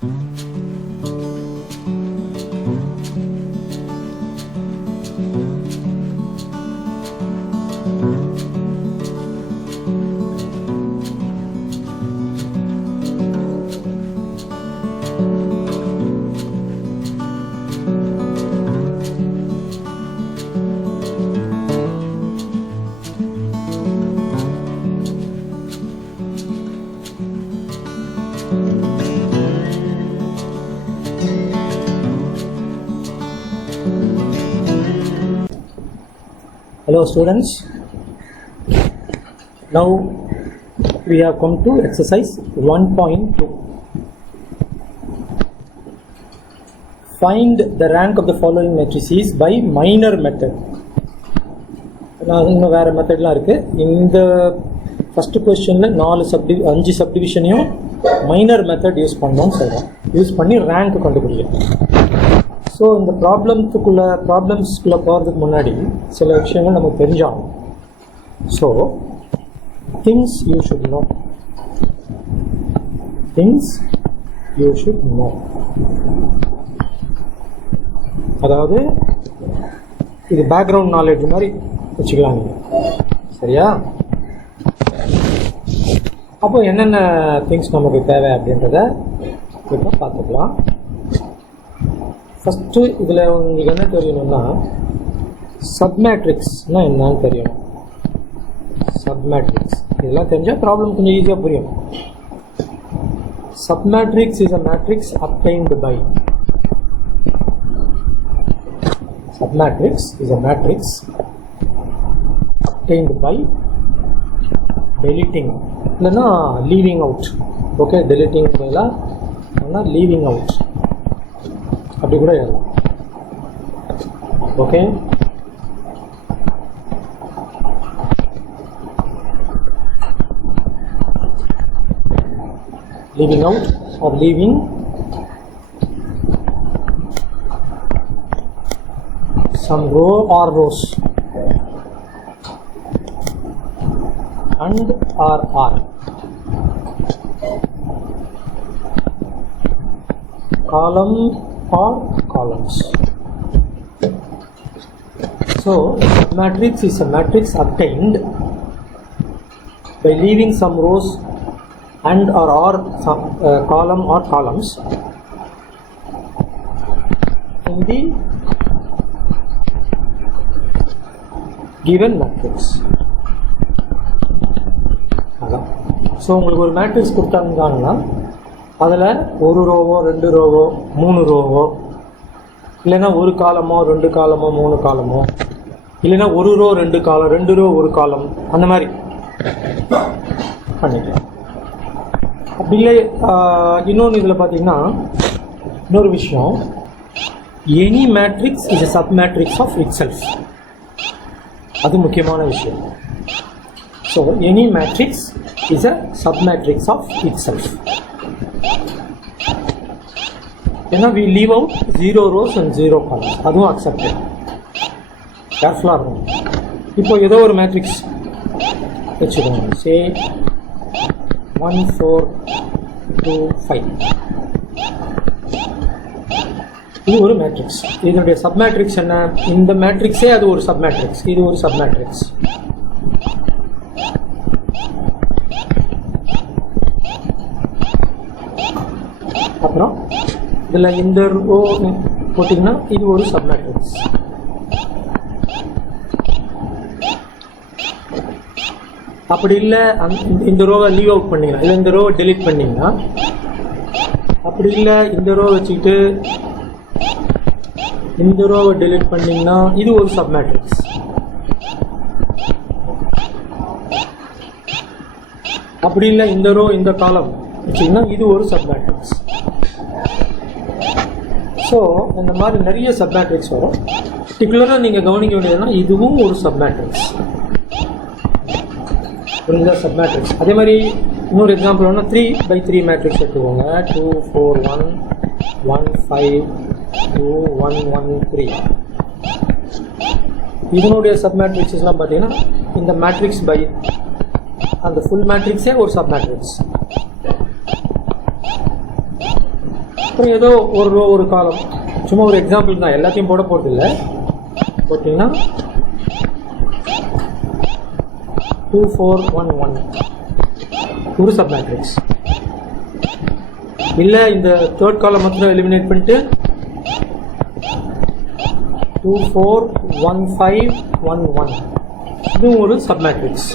Hello students, now we have come to exercise 1.2. Find the rank of the following matrices by minor method. இன்னும் வேறு மெத்தட்லாம் இருக்குது. இந்த ஃபஸ்ட்டு கொஸ்டினில் 5 சப்டிவிஷனையும் மைனர் மெத்தட் யூஸ் பண்ணோன்னு சொல்கிறோம். யூஸ் பண்ணி ரேங்க் கண்டுபிடிக்கணும். ஸோ இந்த ப்ராப்ளம்ஸ்குள்ளே போகிறதுக்கு முன்னாடி சில விஷயங்கள் நமக்கு தெரிஞ்சாகும். So things you should know, அதாவது இது பேக்ரவுண்ட் நாலேஜ் மாதிரி வச்சுக்கலாம் நீங்கள், சரியா? அப்போ என்னென்ன திங்ஸ் நமக்கு தேவை அப்படின்றத இப்போ பார்த்துக்கலாம். ஃபஸ்ட்டு இதில் உங்களுக்கு என்ன தெரியணும்னா, சப்மேட்ரிக்ஸ்னால் என்னன்னு தெரியணும். சப்மேட்ரிக்ஸ் இதெல்லாம் தெரிஞ்சால் ப்ராப்ளம் கொஞ்சம் ஈஸியாக புரியும். Submatrix is a matrix obtained by. Submatrix is a matrix obtained by deleting, இல்லைன்னா leaving out. ஓகே, deleting இல்லைன்னா leaving out அப்படி கூட எழுதலாம். Okay, leaving out or leaving some row or rows and or column or columns. So matrix is a matrix obtained by leaving some rows and or some column or columns in the given matrix. அதான். ஸோ உங்களுக்கு ஒரு மேட்ரிக்ஸ் கொடுத்தாங்கன்னா அதில் ஒரு ரோவோ 2 ரோவோ 3 ரோவோ, இல்லைன்னா ஒரு காலமோ 2 காலமோ 3 காலமோ, இல்லைன்னா ஒரு ரோ 2 காலம், 2 ரோ 1 காலம், அந்த மாதிரி பண்ணிக்கலாம். அப்படி இல்லை, இன்னொன்று இதில் பார்த்தீங்கன்னா இன்னொரு விஷயம், any matrix is a submatrix of itself. அது முக்கியமான விஷயம். So any matrix is a submatrix of itself. ஏன்னா we leave out 0 rows and 0 columns, அதுவும் அக்செப்டட். கேர்ஃபுல்லாக இருக்கும். இப்போ ஏதோ ஒரு மேட்ரிக்ஸ் வச்சுக்கோங்க, சே 1 4 2 5. இது ஒரு மேட்ரிக்ஸ். இதனுடைய சப்மேட்ரிக்ஸ் என்ன? இந்த மேட்ரிக்ஸே அது ஒரு சப்மேட்ரிக்ஸ், இது ஒரு சப்மேட்ரிக்ஸ். அப்புறம் இதில் இந்த ரோ போட்டிங்கன்னா இது ஒரு சப்மேட்ரிக்ஸ். அப்படி இல்லை இந்த ரோவை லீவ் அவுட் பண்ணிங்கன்னா, இல்லை இந்த ரோவை டெலீட் பண்ணிங்கன்னா, அப்படி இல்லை இந்த ரோ வச்சுக்கிட்டு இந்த ரோவை டெலீட் பண்ணிங்கன்னா இது ஒரு சப்மேட்ரிக்ஸ். அப்படி இல்லை இந்த ரோ இந்த காலம் வச்சிங்கன்னா இது ஒரு சப்மேட்ரிக்ஸ். ஸோ இந்த மாதிரி நிறைய சப்மேட்ரிக்ஸ் வரும். பர்டிகுலராக நீங்கள் கவனிக்க வேண்டியதுன்னா இதுவும் ஒரு சப்மேட்ரிக்ஸ், புரிஞ்சா? சப்மேட்ரிக்ஸ். அதே மாதிரி இன்னொரு எக்ஸாம்பிள் வேணா 3x3 மேட்ரிக்ஸ் எடுத்துக்கோங்க. 2 4 1 1 5 2 1 1 3. இதனுடைய சப்மேட்ரிக்ஸ்லாம் பார்த்தீங்கன்னா இந்த மேட்ரிக்ஸ் பை அந்த ஃபுல் மேட்ரிக்ஸே ஒரு சப்மேட்ரிக்ஸ். அப்புறம் ஏதோ ஒரு ரோ ஒரு காலம், சும்மா ஒரு எக்ஸாம்பிள் தான், எல்லாத்தையும் போட போகிறது இல்லை. போட்டிங்கன்னா 2 4 1 1 ஒரு சப் மேட்ரிக்ஸ். இல்லை இந்த தேர்ட் காலம் மாத்திரம் எலிமினேட் பண்ணிட்டு 2 4 1 5 1 1 இதுவும் ஒரு சப் மேட்ரிக்ஸ்.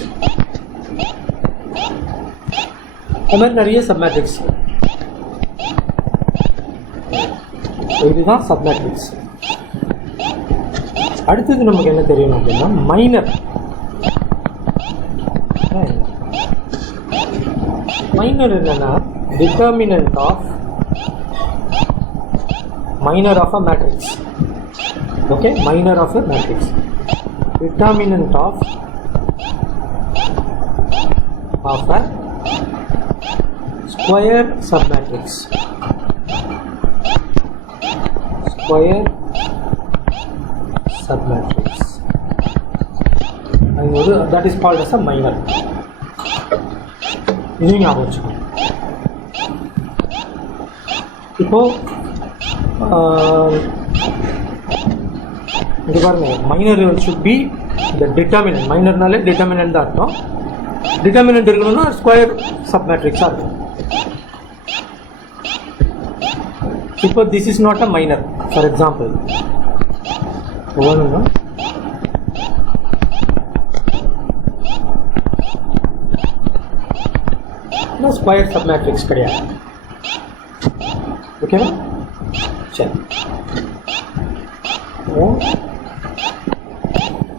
அது மாதிரி நிறைய சப் மேட்ரிக்ஸ். இதுதான் சப் மேட்ரிக்ஸ். அடுத்தது நமக்கு என்ன தெரியும் அப்படின்னா மைனர். மைனர் என்னன்னா determinant of minor of a matrix. Okay, minor of a matrix, determinant of a square submatrix, square submatrix, and that is called as a minor. இது ஞாபகம் வச்சுக்கணும். இப்போ இது பாருங்க, minor should be the determinant. மைனர்னாலே determinant தான் அர்த்தம். determinant இருக்கணும்னா ஸ்கொயர் சப் மேட்ரிக்ஸாக இருக்கும். இப்போ this is not a minor. For example, ஒவ்வொன்றும் ஸ்கொயர் சப் மேட்ரிக்ஸ் கிடையாது. ஓகேவா? சரி,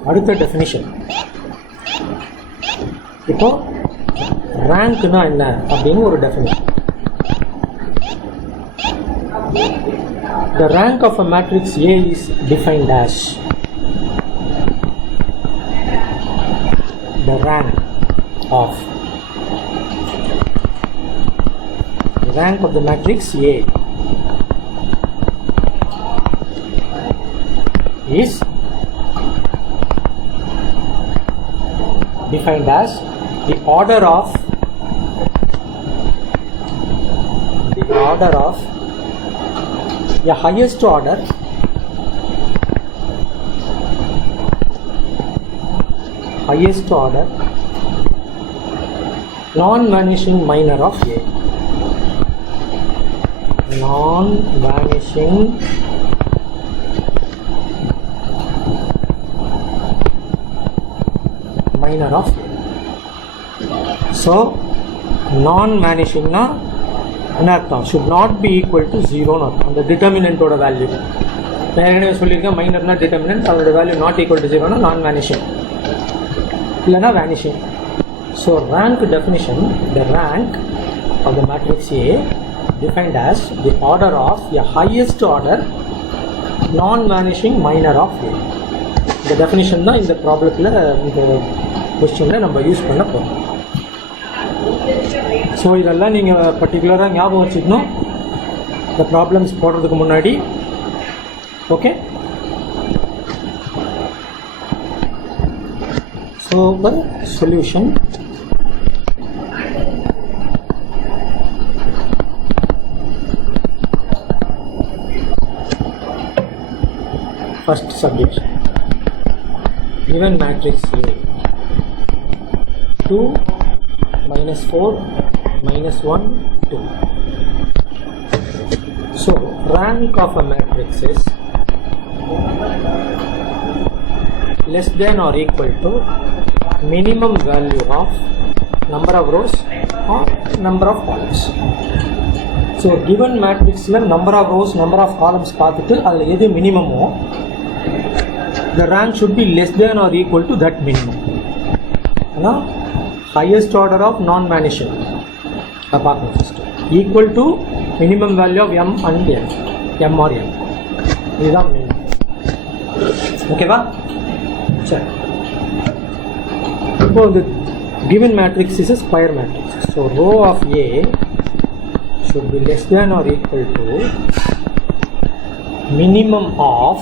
அடுத்த டெஃபினிஷன். இப்போ ரேங்க்னா என்ன அப்படின்னு ஒரு definition. The rank of a matrix A is defined as the rank of the matrix A is defined as the order of the highest order non-vanishing minor of A. Non-vanishing minor of A. So non-vanishing na என்ன அர்த்தம்? should not be equal to 0 னு அர்த்தம். அந்த டிட்டர்மினன்ட்டோட வேல்யூ நான் ஏற்கனவே சொல்லியிருக்கேன். மைனர்னா டிட்டர்மினன்ட், அதோட வேல்யூ நாட் ஈக்குவல் டு 0 னா நான் வேனிஷிங், இல்லைனா vanishing. So rank definition, the rank of the matrix A defined as the order of a highest order non-vanishing minor of A. இந்த டெஃபினிஷன் தான் இந்த ப்ராப்ளத்தில், இந்த கொஸ்டினில் நம்ம யூஸ் பண்ண போகிறோம். ஸோ இதெல்லாம் நீங்கள் பர்டிகுலராக ஞாபகம் வச்சுக்கணும் இந்த ப்ராப்ளம்ஸ் போடுறதுக்கு முன்னாடி. Okay, so solution. First subject, given matrix A 2 minus 4 minus 1 2. So rank of a matrix is less than or equal to minimum value of number of rows or number of columns. So given matrix la number of rows number of columns பார்த்துட்டு அதில் எது மினிமமோ the rank should be less than or equal to that minimum. Highest order of non-vanishing equal to minimum value of m and n, m or n. இதுதான் minimum. ஓகேவா? சரி, இப்போ the given matrix is a square matrix. So row of A should be less than or equal to minimum of,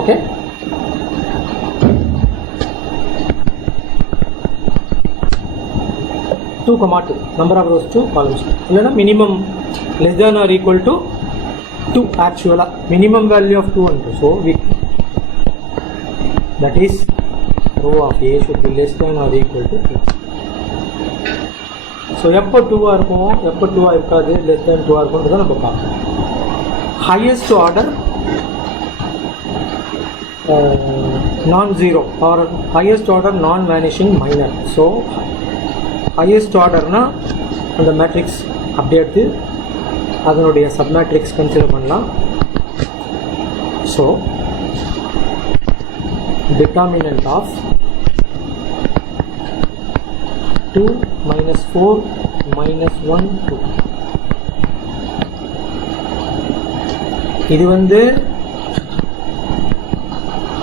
okay, 2, 2, number of rows 2, columns 2. இல்லைனா minimum less than or equal to 2 actually minimum value of 2 and 2. So we, that is row of A should be less than or equal to 2. So எப்போ 2 இருக்கும் எப்போ 2 இருக்காது less than 2 இருக்கும்ன்றதை நம்ம பார்க்கலாம். Highest order non-zero or highest order non-vanishing minor. So highest order na அந்த மேட்ரிக்ஸ் அப்படியே எடுத்து அதனுடைய சப்மேட்ரிக்ஸ் கன்சிடர் பண்ணலாம். ஸோ determinant of 2 minus 4 minus 1 2. இது வந்து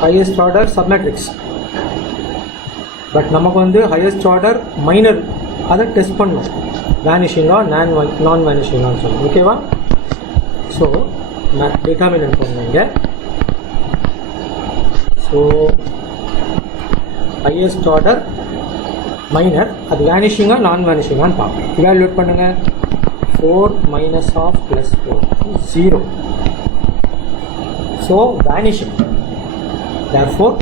highest order submatrix, பட் நமக்கு வந்து highest order minor அதை டெஸ்ட் பண்ணணும், வேனிஷிங்கா நான் வேனிஷிங்கான்னு சொல்லணும். ஓகேவா? ஸோ டிட்டர்மினன்ட் பண்ணுவீங்க. ஸோ ஹையஸ்ட் ஆர்டர் மைனர் அது வேனிஷிங்கா நான் வேனிஷிங்கான்னு பார்ப்போம். இவாலுவேட் பண்ணுங்கள். 4 minus of plus 4 0. So vanishing. Therefore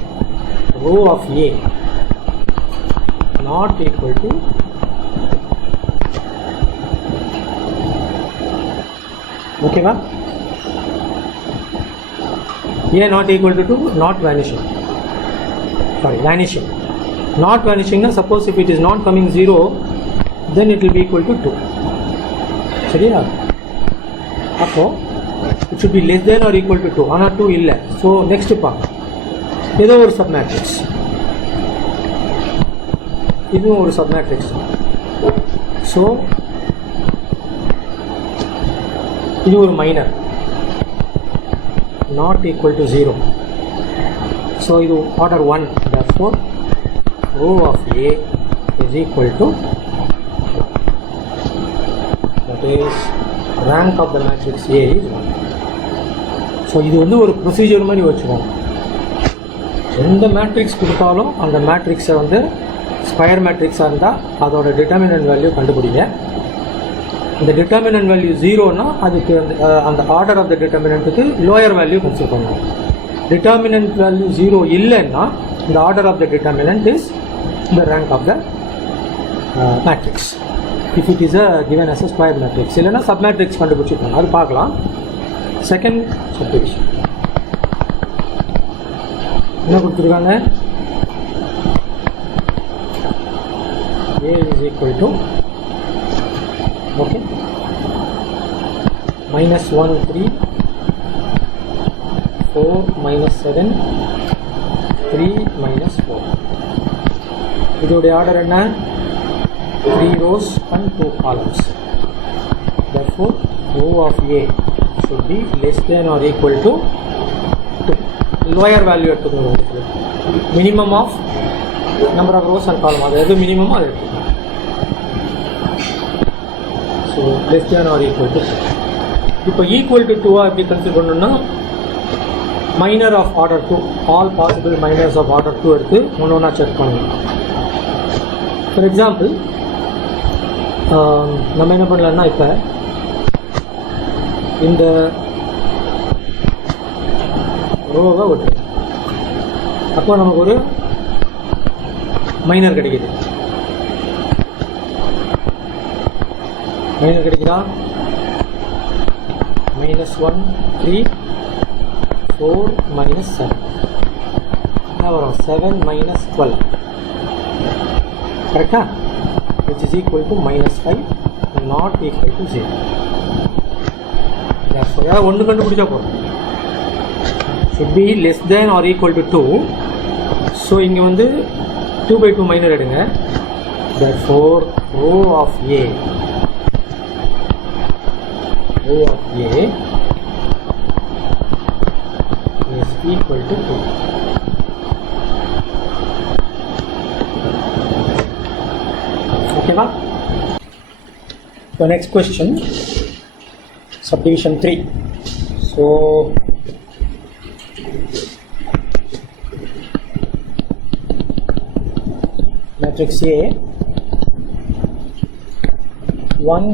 row of A not equal to okay va? A not equal to 2, not vanishing. Sorry, vanishing. Not vanishing na, suppose if it is not coming 0, then it will be equal to 2. சரியா? அப்போ it should be less than or equal to 2. ஆனால் 2 இல்லை. So next பார்க்கலாம். ஏதோ ஒரு சப்மேட்ரிக்ஸ், இதுவும் ஒரு submatrix. So இது ஒரு மைனர் not equal to 0. So இது order 1. Therefore row of A is equal to, that is rank of the matrix A is 1. ஸோ இது வந்து ஒரு ப்ரொசீஜர் மாதிரி வச்சுக்கோங்க. எந்த மேட்ரிக்ஸ் கொடுத்தாலும் அந்த மேட்ரிக்ஸை வந்து ஸ்கொயர் மேட்ரிக்ஸாக இருந்தால் அதோட டிட்டர்மினன்ட் வேல்யூ கண்டுபிடிங்க. இந்த டிட்டர்மினன்ட் வேல்யூ 0னா அதுக்கு அந்த ஆர்டர் ஆஃப் த டிட்டர்மினன்ட்டுக்கு லோயர் வேல்யூ கன்சிடர் பண்ணுவோம். டிட்டர்மினன்ட் வேல்யூ 0 இல்லைன்னா இந்த order of the determinant is the rank of the matrix if it is a given as a square matrix. இல்லைன்னா சப் மேட்ரிக்ஸ் கண்டுபிடிச்சிருக்காங்க, அது பார்க்கலாம். செகண்ட் சப்டிவிஷன் என்ன கொடுத்துருக்காங்க? A is equal to okay minus 1 3 4 minus 7 3 minus 4. இதோடைய ஆர்டர் என்ன? 3 rows and 2 columns. Therefore row of A should be less than or equal to 2. Lower value எடுத்துக்கணும். minimum of number of rows and columns, அது எது மினிமமோ அது எடுத்துக்கணும். So less than or equal to 2. இப்போ equal to 2 எப்படி consider பண்ணணும்னா minor of order 2, all possible minors of order 2 எடுத்து ஒன்று ஒன்றா செக் பண்ணணும். ஃபார் எக்ஸாம்பிள் நம்ம என்ன பண்ணலாம்னா இப்போ இந்த ரோவை விட்டு அப்போ நமக்கு ஒரு மைனர் கிடைக்குது. மைனர் கிடைக்குதா? -1 3 4 -7 என்ன வரும்? 7 -12 கரெக்டா? which is equal to -5 not equal to 0. ஏதாவது ஒன்று கண்டுபிடிச்சா போதும். should be less than or equal to 2. ஸோ இங்கே வந்து 2/2 மைனர் எடுங்க. therefore row of A is equal to 2. Okay va? The next question, subdivision 3. So matrix A 1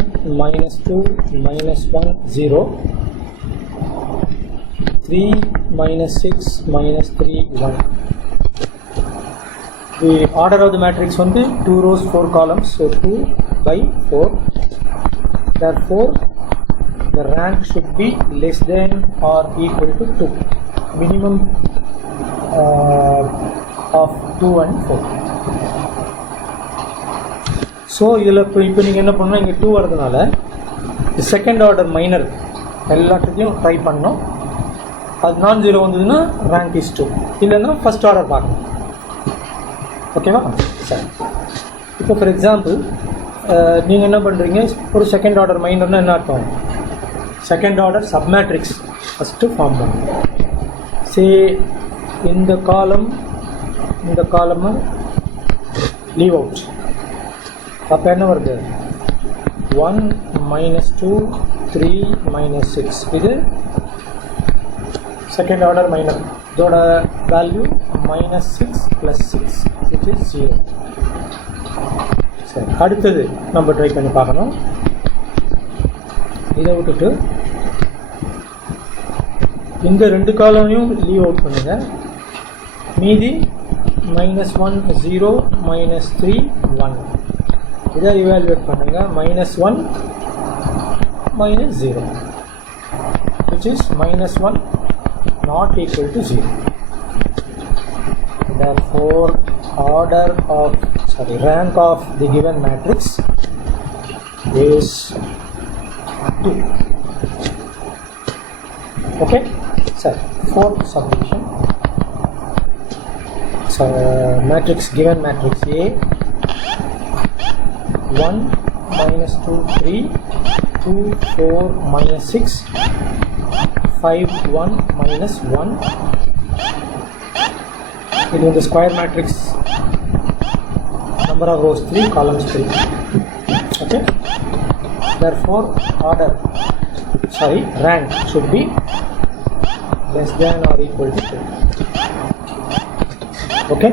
minus 2 minus 1 0, 3 minus 6 minus 3 1. The order of the matrix on the 2 rows 4 columns, so 2 by 4. Therefore the rank should be less than or equal to 2, minimum of 2 and 4. ஸோ இதில் இப்போ நீங்கள் என்ன பண்ணணும், இங்கே 2 வரதுனால second order minor எல்லாத்துலேயும் ட்ரை பண்ணணும். அது நான் ஜீரோ வந்ததுன்னா ரேங்க் இஸ் 2, இல்லைன்னா ஃபஸ்ட் ஆர்டர் பார்க்கணும். ஓகேவா? சரி, இப்போ ஃபார் எக்ஸாம்பிள் நீங்கள் என்ன பண்ணுறீங்க, ஒரு செகண்ட் ஆர்டர் மைனர்னால் என்ன அர்த்தம், second order submatrix first form பண்ணுங்க. சே இந்த காலமை லீவ் அவுட். அப்போ என்ன வருது, 1 minus 2 3 minus 6, இது செகண்ட் ஆர்டர் மைனர், இதோட வேல்யூ -6 + 6 which is 0. சரி, அடுத்தது நம்ம ட்ரை பண்ணி பார்க்கணும். இதை விட்டுட்டு இந்த 2 காலமையும் லீவ் அவுட் பண்ணுங்கள். மீதி -1 0 -3 1, இதை இவாலுவேட் பண்ணுங்கள். -1 -0 which is -1 not equal to 0. Therefore rank of the given matrix is 2. Okay, so fourth subdivision. So given matrix A, 1 minus 2 3 2 4 minus 6 5 1 minus 1. It is the square matrix, number of rows 3, columns 3. Okay, therefore rank should be less than or equal to 2. Okay,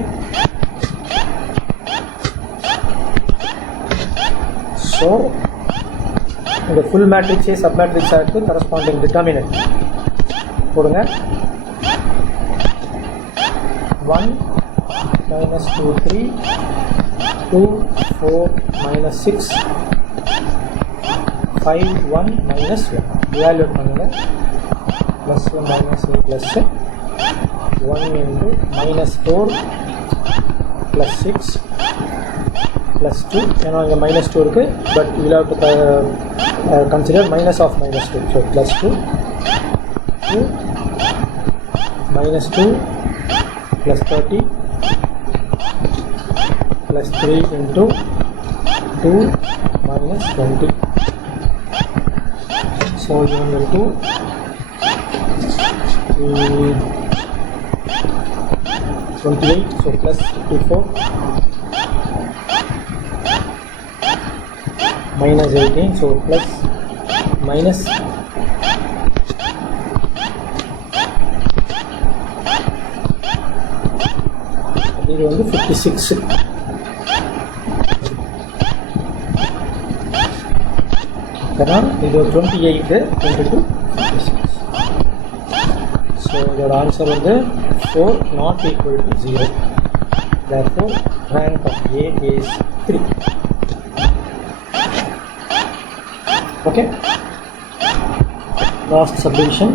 so the full matrix is submatrix ஆயிருக்கு. corresponding determinant போடுங்க. 1 minus 2 3 2 4 minus 6 5 1 minus 1. evaluate பண்ணுங்க. plus 1 minus 1 plus 1 into -4 plus 6 plus 2. ஏன்னா இங்கே -2 இருக்கு, but we have to consider minus of -2. so plus 2 -2 plus 30 plus 3 into 2 minus 20. so you will do 28, so plus 54 minus 18, so plus minus இது வந்து 56. ஏன்னா இது 28 into 56. ஸோ இதோட ஆன்சர் வந்து 4 not equal to 0. therefore rank of A is 3. Okay, last subdivision.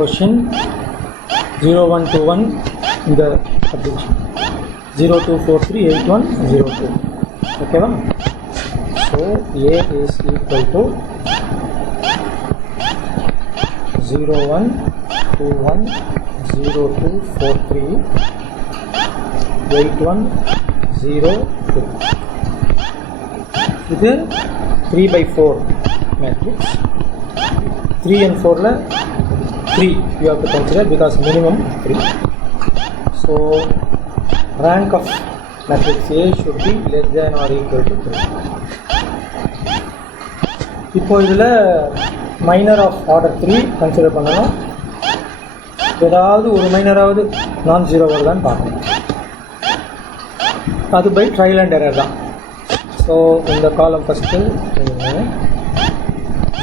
Question 0 1 2 1 in the subdivision 0 2 4 3 8 1 0 2. okay, so A is equal to 0 1 2 1 0 2 4 3 8 1 0 2. இது 3 by 4 matrix. 3 and 4 la 3 you have to consider because minimum 3. so rank of matrix A should be less than or equal to 3. இப்போ இதில் minor of order 3 கன்சிடர் பண்ணணும். ஏதாவது ஒரு மைனராவது நான் ஜீரோ வருதான்னு பார்க்கணும். அது பை ட்ரையல் அண்ட் எரர் தான். ஸோ இந்த காலம் ஃபஸ்ட்டு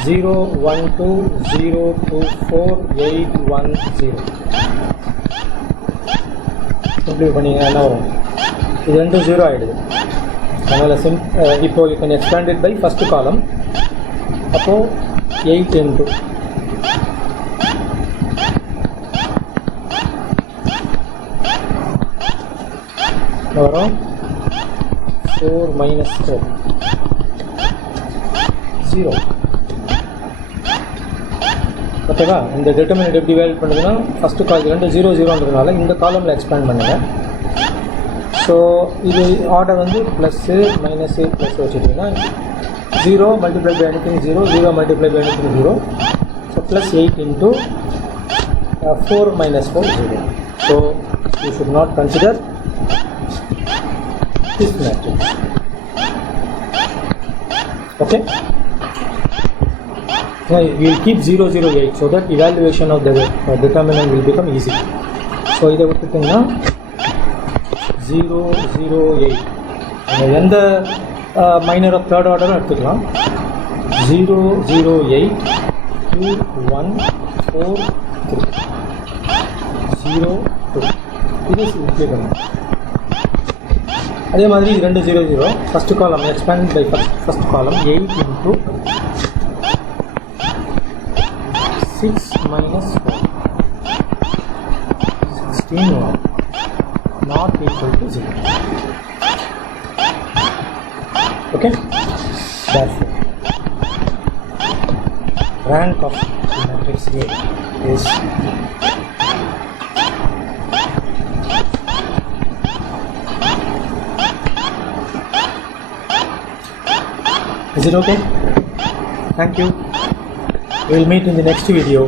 0 1 2 0 2 4 8 1 0 சிம்பிளி பண்ணிங்கன்னா என்ன வரும்? இது ரெண்டும் 0 ஆகிடுது. அதனால் இப்போ you can expand it by first column. அப்போது 8 into வரும் 4 minus 4 0. ஓகேவா? இந்த டிட்டர்மினன்ட் எப்படி வேல்யூ பண்ணுதுன்னா ஃபஸ்ட்டு கால் ரெண்டு 0 0ன்றதுனால இந்த காலமில் எக்ஸ்பேண்ட் பண்ணுங்கள். ஸோ இது ஆர்டர் வந்து ப்ளஸ்ஸு மைனஸு ப்ளஸ் வச்சுட்டிங்கன்னா 0 multiplied by anything 0, 0 multiplied by anything 0. So plus 8 into 4 minus 4 0. So you should not consider this matrix. Okay. Now we will keep 0 0 8 so that evaluation of the determinant will become easy. So இதை விட்டுட்டிங்கன்னா 0 0 8 எந்த minor of third ஆர்டரும் எடுத்துக்கலாம். 0 0 8 2 1 4 3 0 2 இது சிம்பிளை பண்ணும். அதே மாதிரி 2 0 0 ஃபஸ்ட் காலம் எக்ஸ்பேண்ட் பை ஃபஸ்ட் காலம் 8 into 6 minus 4 16 1 not equal to 0. Okay, therefore rank of the matrix A is it okay? Thank you. We will meet in the next video.